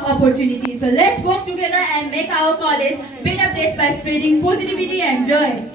of opportunity. So let's work together and make our college better place by spreading positivity and joy.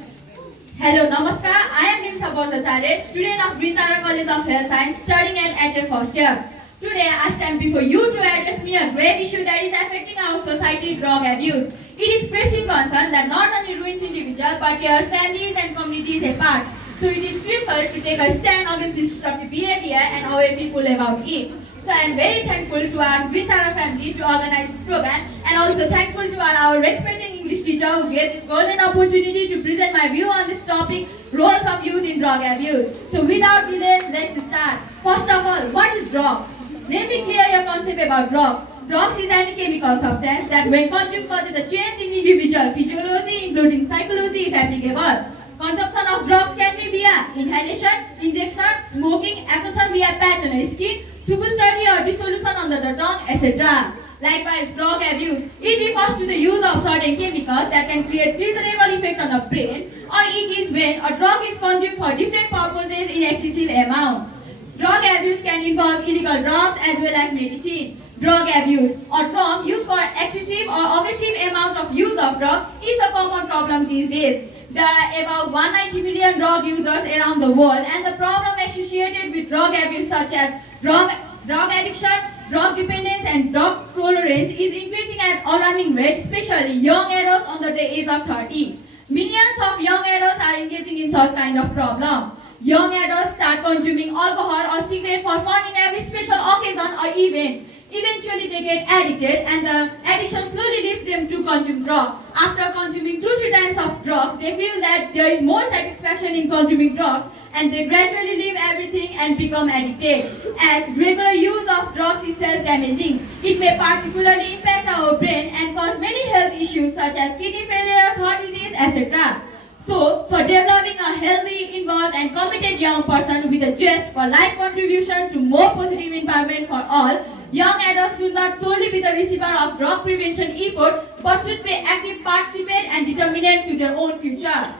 Hello, Namaskar. I am Rimsa Bhattacharya, student of Grintara College of Health Science, studying at HF first year. Today, I stand before you to address me a grave issue that is affecting our society, drug abuse. It is pressing concern that not only ruins individuals but tears families and communities apart. So it is crucial to take a stand against destructive behavior and aware people about it. So I am very thankful to our Grintara family to organize this program, and also thankful to our respected English teacher who gave this golden opportunity to present my view on this topic, roles of youth in drug abuse. So without delay, let's start. First of all, what is drugs? Let me clear your concept about drugs. Drugs is any chemical substance that when consumed causes a change in individual physiology, including psychology if applicable. Consumption of drugs can be via inhalation, injection, smoking, absorption via patch on the skin, superstudy or dissolution under the tongue, etc. Likewise, drug abuse. It refers to the use of certain chemicals that can create pleasurable effect on the brain, or it is when a drug is consumed for different purposes in excessive amount. Drug abuse can involve illegal drugs as well as medicine. Drug abuse or drug used for excessive or obsessive amount of use of drug is a common problem these days. There are about 190 million drug users around the world, and the problem associated with drug abuse such as drug addiction, drug dependence and drug tolerance is increasing at alarming rate, especially young adults under the age of 30. Millions of young adults are engaging in such kind of problem. Young adults start consuming alcohol or cigarette for fun in every special occasion or event. Eventually they get addicted, and the addiction slowly leads them to consume drugs. After consuming 2-3 times of drugs, they feel that there is more satisfaction in consuming drugs, and they gradually leave everything and become addicted. As regular use of drugs is self-damaging, it may particularly impact our brain and cause many health issues such as kidney failure, heart disease, etc. So, for developing a healthy, involved and committed young person with a zest for life contribution to more positive environment for all, young adults should not solely be the receiver of drug prevention effort, but should be active participant and determinant to their own future.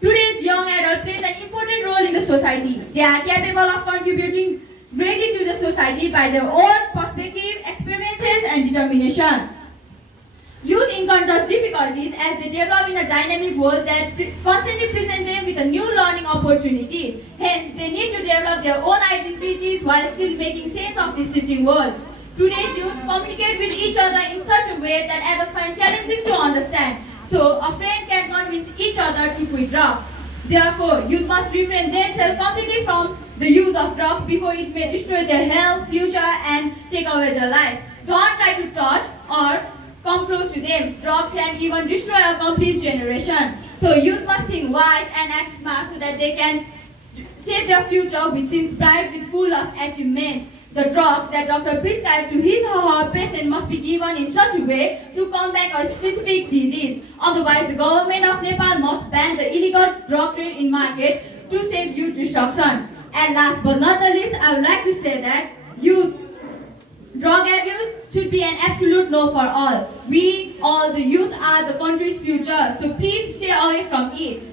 Today's young adult plays an important role in the society. They are capable of contributing greatly to the society by their own perspective, experiences and determination. Youth encounters difficulties as they develop in a dynamic world that constantly presents them with a new learning opportunity. Hence, they need to develop their own identities while still making sense of this shifting world. Today's youth communicate with each other in such a way that adults find challenging to understand. So, a friend can convince each other to quit drugs. Therefore, youth must refrain themselves completely from the use of drugs before it may destroy their health, future, and take away their life. Don't try to touch or come close to them. Drugs can even destroy a complete generation. So youth must think wise and act smart so that they can save their future, which seems bright with full of achievements. The drugs that doctor prescribes to his or her patient must be given in such a way to combat a specific disease. Otherwise, the government of Nepal must ban the illegal drug trade in market to save youth destruction. And last but not the least, I would like to say that drug abuse should be an absolute no for all. We, all the youth, are the country's future, so please stay away from it.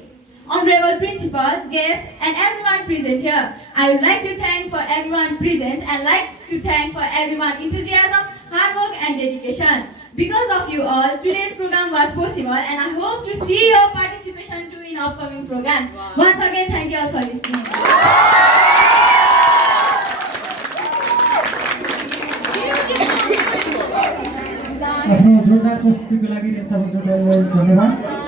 Honorable Principal, guests, and everyone present here, I would like to thank for everyone present and like to thank for everyone's enthusiasm, hard work and dedication. Because of you all, today's program was possible, and I hope to see your participation too in upcoming programs. Wow. Once again, thank you all for listening. आफ्नो जोरदार प्रस्तुतिको लागि रेन्सा बज्रलाई धन्यवाद।